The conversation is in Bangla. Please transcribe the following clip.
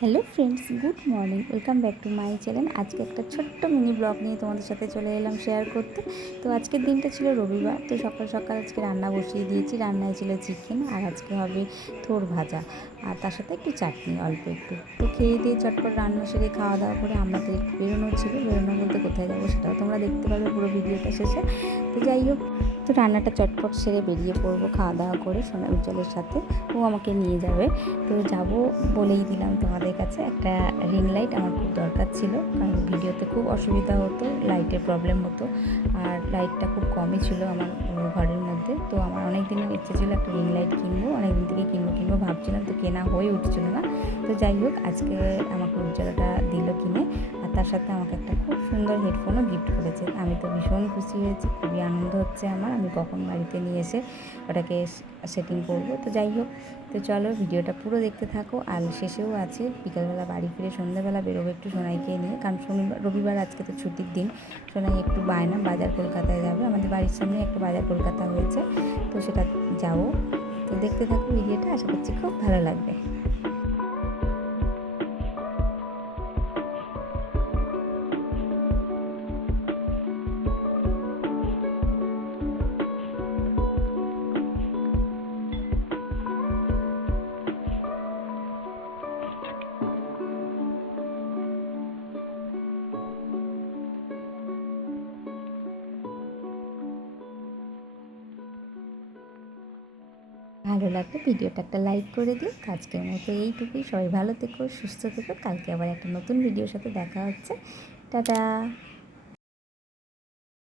Hello friends, good morning. Welcome back to my channel. আজকে একটা ছোট্ট মিনি ব্লগ নিয়ে তোমাদের সাথে চলে এলাম শেয়ার করতে। তো আজকের দিনটা ছিল রবিবার। তো সকাল সকাল আজকে রান্না বসিয়ে দিয়েছি। রান্নায় ছিল চিকেন, আর আজকে হবে থোর ভাজা, আর তার সাথে একটু চাটনি অল্প একটু। তো খেয়ে দিয়ে চটপট রান্না সেরে খাওয়া দাওয়া করে আমাদের একটু বেরোনো ছিল। বেরোনো বলতে কোথায় যাবো সেটাও তোমরা দেখতে পারবে পুরো ভিডিওটা শেষে। তো যাই হোক, তো রান্নাটা চটপট সেরে বেরিয়ে পড়বো খাওয়া দাওয়া করে সোনা উজ্জ্বলের সাথে। ও আমাকে নিয়ে যাবে। তো যাব বলেই দিলাম তোমাদের কাছে, একটা রিং লাইট আমার খুব দরকার ছিল, কারণ ভিডিওতে খুব অসুবিধা হতো, লাইটের প্রবলেম হতো, আর লাইটটা খুব কমই ছিল আমার ঘরের মধ্যে। তো আমার অনেক দিনের ইচ্ছে ছিল একটা রিং লাইট কিনবো, অনেক দিন থেকে কিনবো ভাবছিলাম, তো কেনা হয়ে উঠছিল না। তো যাই হোক, আজকে আমাকে উজ্জ্বলটা দিল কিনে, আর তার সাথে আমাকে একটা খুব সুন্দর হেডফোনও গিফট করেছে। আমি তো ভীষণ খুশি হয়েছি, খুবই আনন্দ হচ্ছে আমার। আমি কখন বাড়িতে নিয়ে এসে ওটাকে সেটিং করবো। তো যাই হোক, তো চলো ভিডিওটা পুরো দেখতে থাকো। আর শেষেও আছে বিকালবেলা বাড়ি ফিরে সন্ধ্যাবেলা বেরোবো একটু সোনাইকে নিয়ে, কারণ শনিবার রবিবার আজকে তো ছুটির দিন। সোনাই একটু বায়না বাজার কলকাতায় যাবে, আমাদের বাড়ির সামনে একটা বাজার কলকাতা হয়েছে, তো সেটা যাবো। তো দেখতে থাকো ভিডিওটা, আশা করছি খুব ভালো লাগবে। ভালো লাগলে ভিডিওটা একটা লাইক করে দিও। আজকের মতো এইটুকুই। সবাই ভালো থেকো, সুস্থ থেকো। কালকে আবার একটা নতুন ভিডিওর সাথে দেখা হচ্ছে। টাটা।